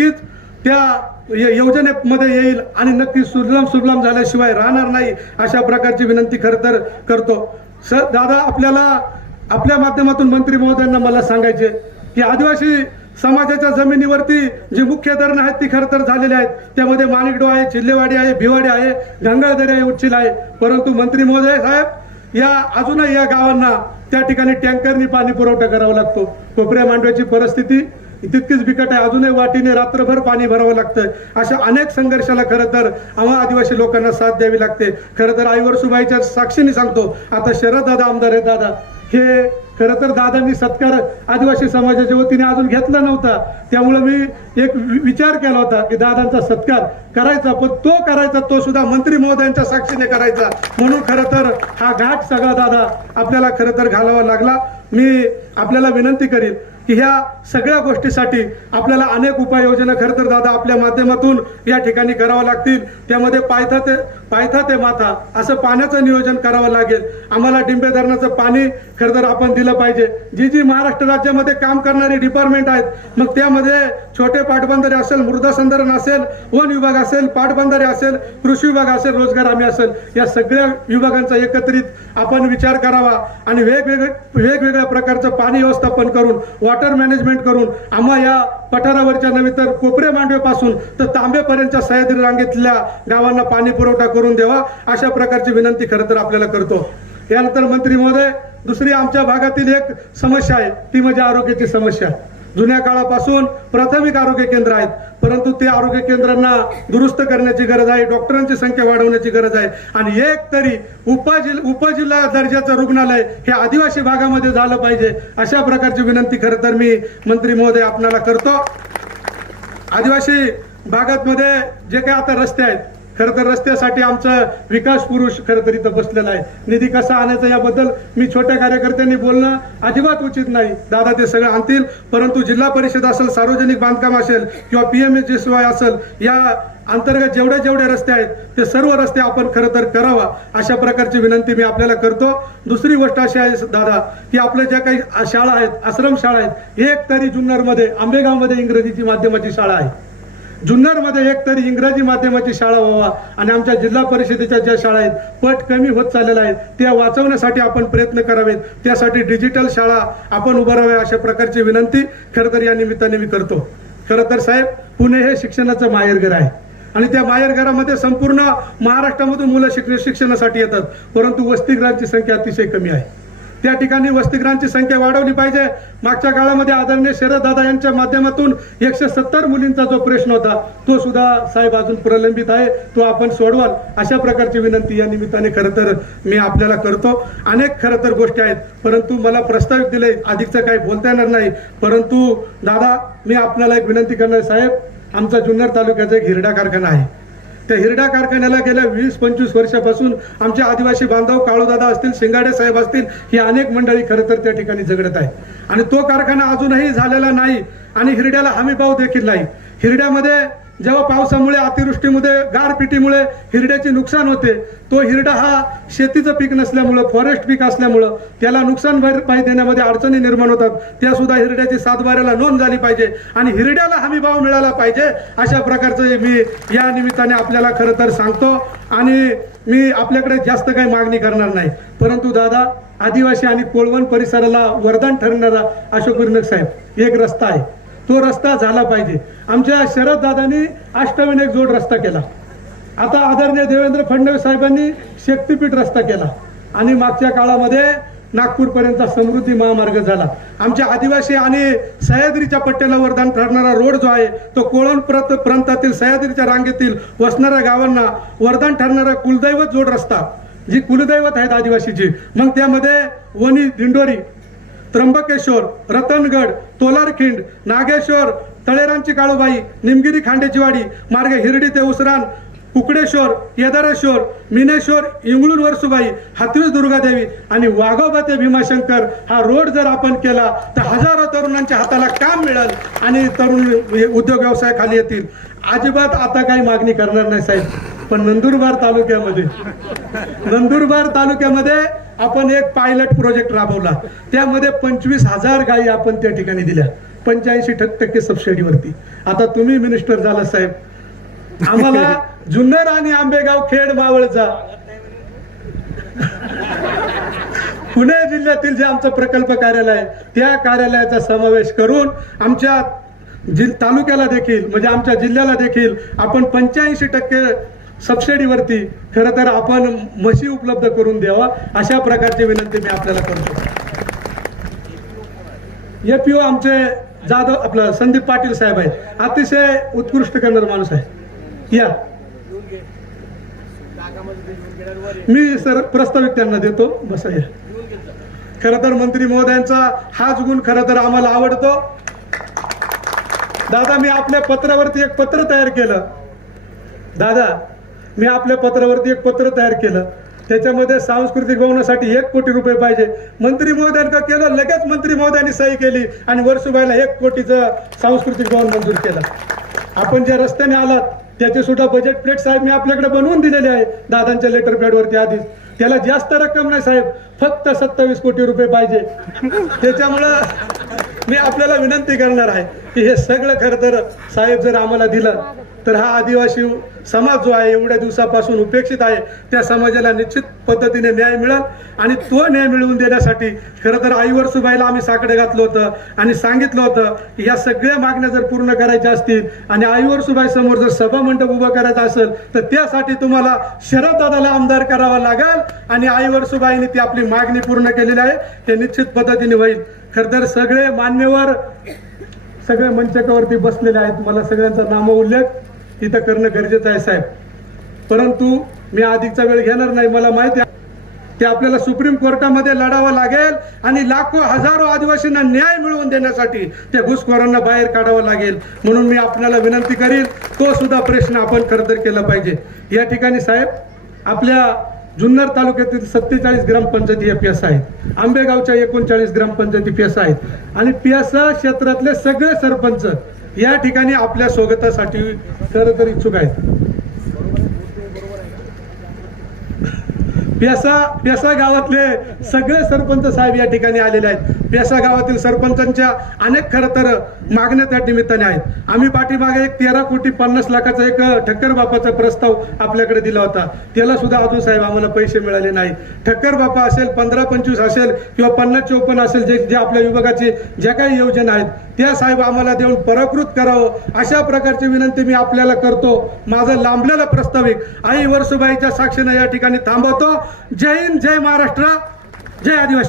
नक्कीच त्या योजनेमध्ये येईल आणि नक्की सुजलाम सुफलाम झाल्याशिवाय राहणार नाही अशा प्रकारची विनंती खरं तर करतो. सर दादा आपल्याला आपल्या माध्यमातून मंत्री महोदयांना मला सांगायचे की आदिवासी समाजाच्या जमिनीवरती जी मुख्य धरणं आहेत ती खरं तर झालेली आहेत. त्यामध्ये माणिकडो आहे चिल्लेवाडी आहे भिवाडी आहे गंगाळदरी आहे उच्चिल आहे. परंतु मंत्री महोदय साहेब या अजूनही या गावांना त्या ठिकाणी टँकरनी पाणी पुरवठा करावा लागतो. कोपऱ्या मांडव्याची परिस्थिती तितकीच बिकट आहे. अजूनही वाटीने रात्रभर पाणी भरावं लागतं अशा अनेक संघर्षाला खरं तर आम्हा आदिवासी लोकांना साथ द्यावी लागते. खरं तर आईवर सुबाईच्या साक्षीने सांगतो. आता शरद दादा आमदार आहे दादा. हे खरं तर दादांनी सत्कार आदिवासी समाजाच्या वतीने अजून घेतला नव्हता. त्यामुळे मी एक विचार केला होता की दादांचा सत्कार करायचा पण तो करायचा तो सुद्धा मंत्री महोदयांच्या साक्षीने करायचा. म्हणून खरं तर हा घाट सगळा दादा आपल्याला खरं तर घालावा लागला. मी आपल्याला विनंती करीन. की ह्या सगळ्या गोष्टीसाठी आपल्याला अनेक उपाययोजना खरं तर दादा आपल्या माध्यमातून या ठिकाणी करावं लागतील. त्यामध्ये पायथा ते पायथा ते माथा असं पाण्याचं नियोजन करावं लागेल. आम्हाला डिंबे धरणाचं पाणी खरं तर आपण दिलं पाहिजे. जी जी महाराष्ट्र राज्यामध्ये काम करणारी डिपार्टमेंट आहेत मग त्यामध्ये छोटे पाटबंधारे असेल मृदा संधारण असेल वन विभाग असेल पाटबंधारे असेल कृषी विभाग असेल रोजगार हमी असेल या सगळ्या विभागांचा एकत्रित आपण विचार करावा आणि वेगवेगळे वेगवेगळ्या प्रकारचं पाणी व्यवस्थापन करून वाट वॉटर मॅनेजमेंट करून आम्हा या पठारावरच्या नव्हे तर कोपरे मांडवेपासून तर तांबेपर्यंतच्या सह्याद्री रांगेतल्या गावांना पाणी पुरवठा करून द्यावा अशा प्रकारची विनंती खरं तर आपल्याला करतो. यानंतर मंत्री महोदय दुसरी आमच्या भागातील एक समस्या आहे ती म्हणजे आरोग्याची समस्या. जुन्या काळापासून प्राथमिक आरोग्य केंद्र आहेत. परंतु ते आरोग्य केंद्रांना दुरुस्त करण्याची गरज आहे डॉक्टरांची संख्या वाढवण्याची गरज आहे. आणि एक तरी उपजिल्हा उपजिल्हा दर्जाचं रुग्णालय हे आदिवासी भागामध्ये झालं पाहिजे अशा प्रकारची विनंती खरं तर मी मंत्री महोदय आपणाला करतो. आदिवासी भागात मध्ये जे काही आता रस्ते आहेत खरं तर रस्त्यासाठी आमचं विकास पुरुष खरं तर इथं बसलेला आहे. निधी कसा आणायचा याबद्दल मी छोट्या कार्यकर्त्यांनी बोलणं अजिबात उचित नाही. दादा ते सगळं आणतील परंतु जिल्हा परिषद असेल सार्वजनिक बांधकाम असेल किंवा पीएमएचएसवाय असेल या अंतर्गत जेवढे जेवढे रस्ते आहेत ते सर्व रस्ते आपण खरं तर करावा अशा प्रकारची विनंती मी आपल्याला करतो. दुसरी गोष्ट अशी आहे दादा की आपल्या ज्या काही शाळा आहेत आश्रम शाळा आहेत एक तरी जुन्नरमध्ये आंबेगावमध्ये इंग्रजीची माध्यमाची शाळा आहे. जुन्नरमध्ये एक तरी इंग्रजी माध्यमाची शाळा व्हावा आणि आमच्या जिल्हा परिषदेच्या ज्या शाळा आहेत पट कमी होत चाललेल्या आहेत त्या वाचवण्यासाठी आपण प्रयत्न करावेत. त्यासाठी डिजिटल शाळा आपण उभाराव्या अशा प्रकारची विनंती खरं तर या निमित्ताने मी करतो. खरं तर साहेब पुणे हे शिक्षणाचं माहेरघर आहे. आणि त्या माहेरघरामध्ये संपूर्ण महाराष्ट्रामधून मुलं शिक शिक्षणासाठी येतात परंतु वसतिगृहांची संख्या अतिशय कमी आहे. त्या ठिकाणी वसतिगृहांची संख्या वाढवली पाहिजे. मागच्या काळामध्ये आदरणीय शरद दादा यांच्या माध्यमातून एकशे सत्तर मुलींचा जो प्रश्न होता तो सुद्धा साहेब अजून प्रलंबित आहे. तो आपण सोडवाल अशा प्रकारची विनंती या निमित्ताने खरं तर मी आपल्याला करतो. अनेक खरं तर गोष्टी आहेत परंतु मला प्रस्तावित दिले अधिकचं काही बोलता येणार नाही. परंतु दादा मी आपल्याला एक विनंती करणार साहेब आमचा जुन्नर तालुक्याचा एक हिरडा कारखाना आहे. त्या हिरडा कारखान्याला गेल्या वीस पंचवीस वर्षापासून आमचे आदिवासी बांधव काळूदादा असतील शिंगाडे साहेब असतील ही अनेक मंडळी खरं तर त्या ठिकाणी झगडत आहे आणि तो कारखाना अजूनही झालेला नाही आणि हिरड्याला हमी भाव देखील नाही. हिरड्यामध्ये जेव्हा पावसामुळे अतिवृष्टीमुळे गारपिटीमुळे हिरड्याचे नुकसान होते तो हिरडा हा शेतीचं पीक नसल्यामुळं फॉरेस्ट पीक असल्यामुळं त्याला नुकसान भरपाई देण्यामध्ये अडचणी निर्माण होतात. त्यासुद्धा हिरड्याची सातबाऱ्याला नोंद झाली पाहिजे आणि हिरड्याला हमी भाव मिळाला पाहिजे अशा प्रकारचं मी या निमित्ताने आपल्याला खरं तर सांगतो आणि मी आपल्याकडे जास्त काही मागणी करणार नाही. परंतु दादा आदिवासी आणि कोळवण परिसराला वरदान ठरणारा अशोक साहेब एक रस्ता आहे. तो रस्ता झाला पाहिजे. आमच्या शरद दादांनी अष्टविनायक जोड रस्ता केला. आता आदरणीय देवेंद्र फडणवीस साहेबांनी शक्तीपीठ रस्ता केला. आणि मागच्या काळामध्ये नागपूरपर्यंत समृद्धी महामार्ग झाला. आमच्या आदिवासी आणि सह्याद्रीच्या पट्ट्याला वरदान ठरणारा रोड जो आहे तो कोळण प्रत प्रांतातील सह्याद्रीच्या रांगेतील वसणाऱ्या गावांना वरदान ठरणारा कुलदैवत जोड रस्ता. जी कुलदैवत आहेत आदिवासीची मग त्यामध्ये वणी दिंडोरी त्र्यंबकेश्वर रतनगड तोलारखिंड नागेश्वर तळेरांची काळूबाई निमगिरी खांडेचीवाडी मार्ग हिरडी ते उसरान कुकडेश्वर येदारेश्वर मिनेश्वर इंगळून वरसुबाई हातवीस दुर्गादेवी आणि वाघोबा ते भीमाशंकर हा रोड जर आपण केला तर हजारो तरुणांच्या हाताला काम मिळेल आणि तरुण उद्योग व्यवसाय खाली येतील. अजिबात आता काही मागणी करणार नाही साहेब. पण नंदुरबार तालुक्यामध्ये नंदुरबार तालुक्यामध्ये आपण एक पायलट प्रोजेक्ट राबवला. त्यामध्ये पंचवीस हजार गायी आपण त्या ठिकाणी दिल्या. पंच्याऐंशी टक्के सबसिडीवरती आता तुम्ही मिनिस्टर झाला साहेब. आम्हाला जुन्नर आणि आंबेगाव खेड मावळचा पुणे जिल्ह्यातील जे आमचं प्रकल्प कार्यालय त्या कार्यालयाचा समावेश करून आमच्या जिल तालुक्याला देखील म्हणजे आमच्या जिल्ह्याला देखील आपण पंच्याऐंशी टक्के सबसिडीवरती. खरं तर आपण म्हशी उपलब्ध करून द्यावा अशा प्रकारची विनंती मी आपल्याला करतो. एपीओ आमचे जाधव आपलं संदीप पाटील साहेब आहेत. अतिशय उत्कृष्ट करणारा माणूस आहे. या. मी सर प्रस्ताविक त्यांना देतो. बस या. खरं तर मंत्री महोदयांचा हाच गुण खरं तर आम्हाला आवडतो. दादा मी आपल्या पत्रावरती एक पत्र तयार केलं. दादा मी आपल्या पत्रावरती एक पत्र तयार केलं. त्याच्यामध्ये सांस्कृतिक भवनासाठी एक कोटी रुपये पाहिजे. मंत्री महोदयांना केलं? लगेच मंत्री महोदयांनी सही केली आणि वर्षभराला एक कोटीचं सांस्कृतिक भवन मंजूर केलं. आपण ज्या रस्त्याने आलात त्याचे सुद्धा बजेट प्लेट साहेब मी आपल्याकडे बनवून दिलेले आहे दादांच्या लेटर पॅडवरती आधीच. त्याला जास्त रक्कम नाही साहेब फक्त सत्तावीस कोटी रुपये पाहिजे. त्याच्यामुळं मी आपल्याला विनंती करणार आहे की हे सगळं खरं तर साहेब जर आम्हाला दिलं तर हा आदिवासी समाज जो आहे एवढ्या दिवसापासून उपेक्षित आहे त्या समाजाला निश्चित पद्धतीने न्याय मिळेल आणि तो न्याय मिळवून देण्यासाठी खरं तर आईवर सुबाईला आम्ही साकडे घातलं होतं आणि सांगितलं होतं की या सगळ्या मागण्या जर पूर्ण करायच्या असतील आणि आईवर सुबाई समोर जर सभा मंडप उभं करायचं असेल तर त्यासाठी तुम्हाला शरद दादाला आमदार करावा लागेल आणि आईवर सुबाईने ती आपली मागणी पूर्ण केलेली आहे. ते निश्चित पद्धतीने होईल. खरं तर सगळे मान्यवर सगळे मंचकावरती बसलेले आहेत. मला सगळ्यांचा नाम उल्लेख इथं करणं गरजेचं आहे साहेब. परंतु मी अधिकचा वेळ घेणार नाही मला माहिती आहे. ते आपल्याला सुप्रीम कोर्टामध्ये लढावं लागेल आणि लाखो हजारो आदिवासींना न्याय मिळवून देण्यासाठी त्या घुसखोरांना बाहेर काढावं लागेल. म्हणून मी आपल्याला विनंती करील तो सुद्धा प्रश्न आपण खरं तर केला पाहिजे. या ठिकाणी साहेब आपल्या जुन्नर तालुक्यातील सत्तेचाळीस ग्रामपंचायती या पीएस आहेत. आंबेगावच्या एकोणचाळीस ग्रामपंचायती पीएस आहेत. आणि पीएस क्षेत्रातले सगळे सरपंच या ठिकाणी आपल्या स्वागतासाठी खरं तर इच्छुक आहेत. प्यासा प्यासा गावातले सगळे सरपंच साहेब या ठिकाणी आलेले आहेत. प्यासा गावातील सरपंचांच्या अनेक खरं तर मागण्या त्या निमित्ताने आहेत. आम्ही पाठीमागे एक तेरा कोटी पन्नास लाखाचा एक ठक्कर बापाचा प्रस्ताव आपल्याकडे दिला होता. त्याला सुद्धा अजून साहेब आम्हाला पैसे मिळाले नाही. ठक्कर बापा असेल पंधरा पंचवीस असेल किंवा पन्नास चौपन्न असेल जे जे आपल्या विभागाची ज्या काही योजना आहेत त्या साहेब आम्हाला देऊन पराकृत करावं. अशा प्रकारची विनंती मी आपल्याला करतो. माझं लांबलेलं प्रस्ताविक आई वर्षबाईच्या साक्षीनं या ठिकाणी थांबवतो. जय हिंद जय महाराष्ट्र जय आदिवासी.